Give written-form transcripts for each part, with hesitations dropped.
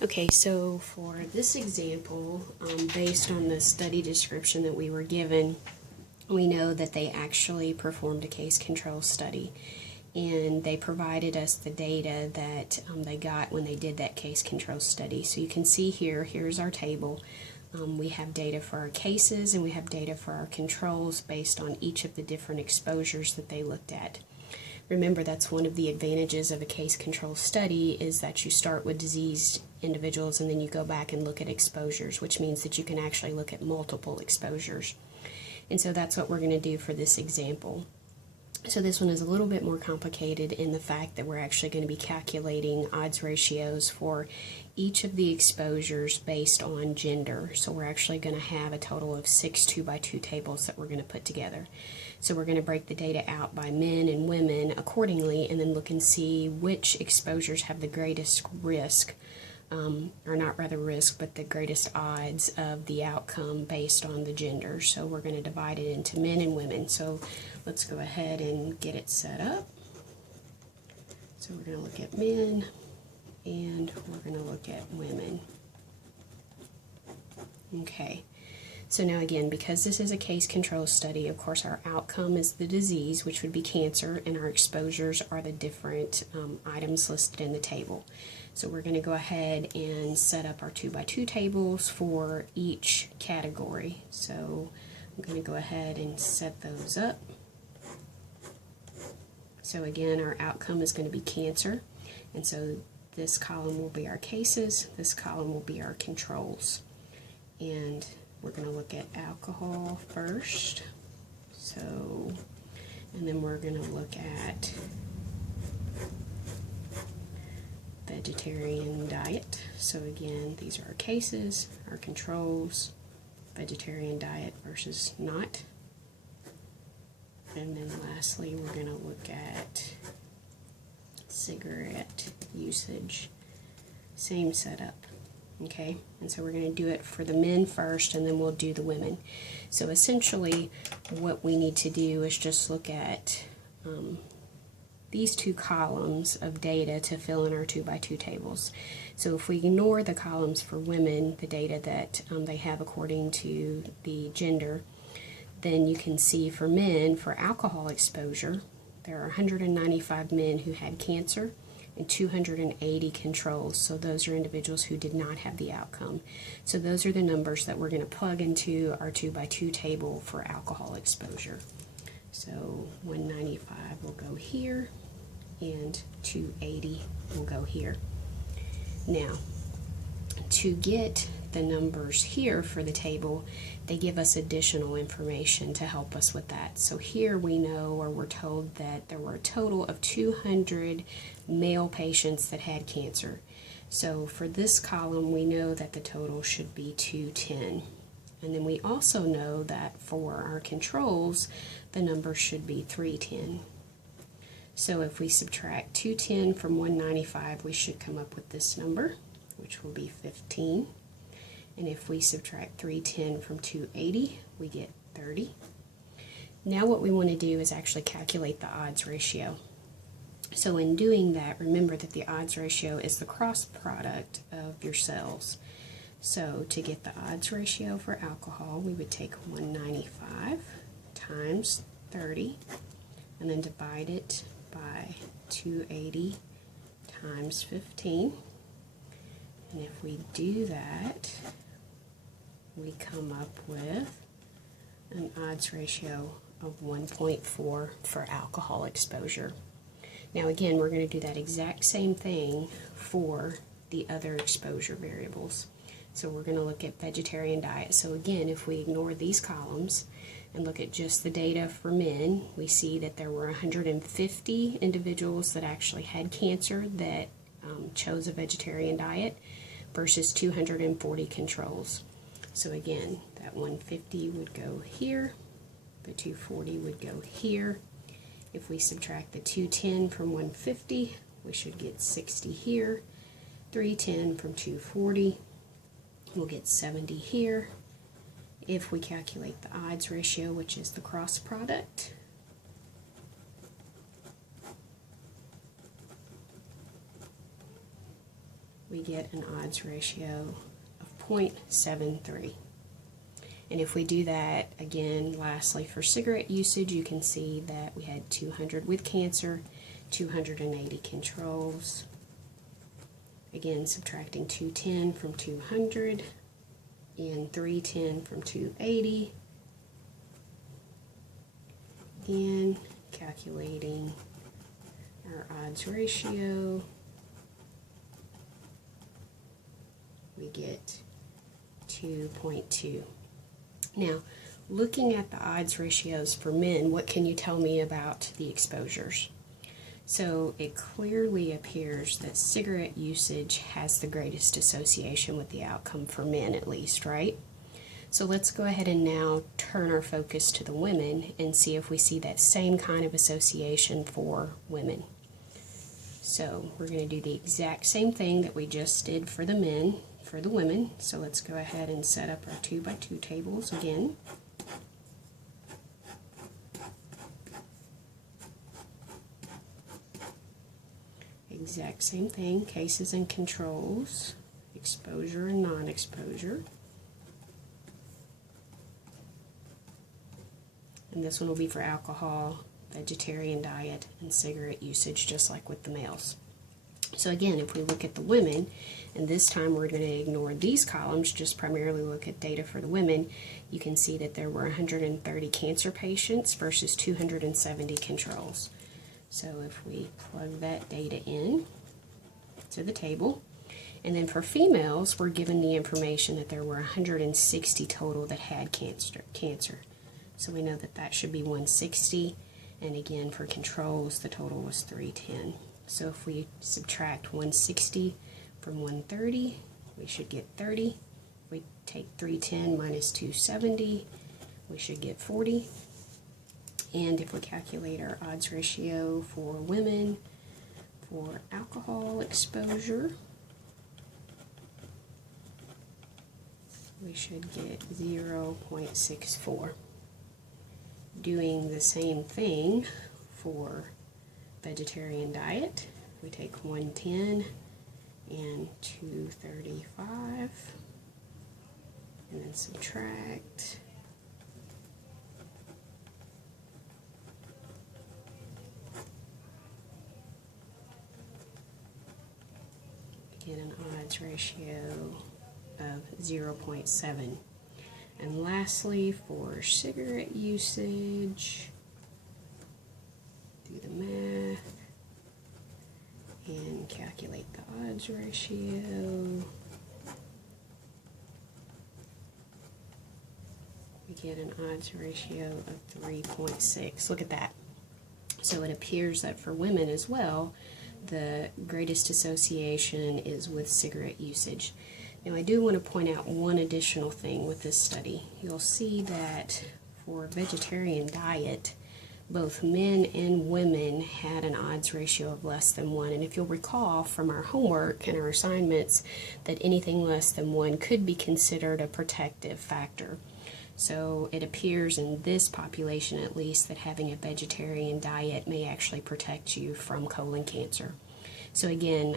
Okay, so for this example, based on the study description that we were given, we know that they actually performed a case control study, and they provided us the data that they got when they did that case control study. So you can see here's our table. We have data for our cases and we have data for our controls based on each of the different exposures that they looked at. Remember, that's one of the advantages of a case control study, is that you start with diseased individuals and then you go back and look at exposures, which means that you can actually look at multiple exposures. And so that's what we're going to do for this example. So this one is a little bit more complicated in the fact that we're actually going to be calculating odds ratios for each of the exposures based on gender. So we're actually going to have a total of 6 2x2 tables that we're going to put together. So we're going to break the data out by men and women accordingly, and then look and see which exposures have the greatest risk, or not rather risk, but the greatest odds of the outcome based on the gender. So we're going to divide it into men and women. So let's go ahead and get it set up. So we're going to look at men and we're going to look at women. Okay. So now again, because this is a case control study, of course our outcome is the disease, which would be cancer, and our exposures are the different items listed in the table. So we're going to go ahead and set up our 2x2 tables for each category. So I'm going to go ahead and set those up. So again, our outcome is going to be cancer, and so this column will be our cases, this column will be our controls. And we're going to look at alcohol first, and then we're going to look at vegetarian diet. So again, these are our cases, our controls, vegetarian diet versus not. And then lastly, we're going to look at cigarette usage. Same setup. Okay, and so we're going to do it for the men first, and then we'll do the women. So essentially, what we need to do is just look at these two columns of data to fill in our 2x2 tables. So if we ignore the columns for women, the data that they have according to the gender, then you can see for men, for alcohol exposure, there are 195 men who had cancer and 280 controls. So those are individuals who did not have the outcome. So those are the numbers that we're going to plug into our 2x2 table for alcohol exposure. So 195 will go here and 280 will go here. Now, to get the numbers here for the table, they give us additional information to help us with that. So here we know, or we're told, that there were a total of 200 male patients that had cancer. So for this column, we know that the total should be 210. And then we also know that for our controls, the number should be 310. So if we subtract 210 from 195, we should come up with this number, which will be 15. And if we subtract 310 from 280, we get 30. Now what we want to do is actually calculate the odds ratio. So in doing that, remember that the odds ratio is the cross product of your cells. So to get the odds ratio for alcohol, we would take 195 times 30 and then divide it by 280 times 15. And if we do that, we come up with an odds ratio of 1.4 for alcohol exposure. Now again, we're going to do that exact same thing for the other exposure variables. So we're going to look at vegetarian diet. So again, if we ignore these columns and look at just the data for men, we see that there were 150 individuals that actually had cancer that chose a vegetarian diet versus 240 controls. So again, that 150 would go here, the 240 would go here. If we subtract the 210 from 150, we should get 60 here. 310 from 240, we'll get 70 here. If we calculate the odds ratio, which is the cross product, we get an odds ratio of 0.73. And if we do that again, lastly, for cigarette usage, you can see that we had 200 with cancer, 280 controls. Again, subtracting 210 from 200 and 310 from 280. Again, calculating our odds ratio, we get 2.2. Now, looking at the odds ratios for men, what can you tell me about the exposures? So it clearly appears that cigarette usage has the greatest association with the outcome for men, at least, right? So let's go ahead and now turn our focus to the women and see if we see that same kind of association for women. So we're going to do the exact same thing that we just did for the men, for the women. So let's go ahead and set up our 2x2 tables again. Exact same thing, cases and controls, exposure and non-exposure. And this one will be for alcohol, vegetarian diet, and cigarette usage, just like with the males. So again, if we look at the women, and this time we're going to ignore these columns, just primarily look at data for the women, you can see that there were 130 cancer patients versus 270 controls. So if we plug that data in to the table, and then for females, we're given the information that there were 160 total that had cancer. So we know that that should be 160, and again for controls, the total was 310. So if we subtract 160 from 130, we should get 30. If we take 310 minus 270, we should get 40. And if we calculate our odds ratio for women for alcohol exposure, we should get 0.64. Doing the same thing for vegetarian diet, we take 110 and 235 and then subtract. Get an odds ratio of 0.7. And lastly, for cigarette usage, do the math and calculate the odds ratio. We get an odds ratio of 3.6. Look at that. So it appears that for women as well, the greatest association is with cigarette usage. Now I do want to point out one additional thing with this study. You'll see that for vegetarian diet, both men and women had an odds ratio of less than 1. And if you'll recall from our homework and our assignments that anything less than 1 could be considered a protective factor. So it appears in this population at least that having a vegetarian diet may actually protect you from colon cancer. So again,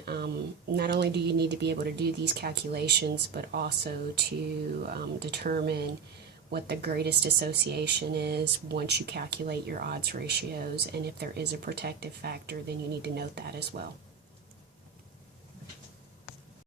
not only do you need to be able to do these calculations, but also to determine what the greatest association is once you calculate your odds ratios, and if there is a protective factor, then you need to note that as well.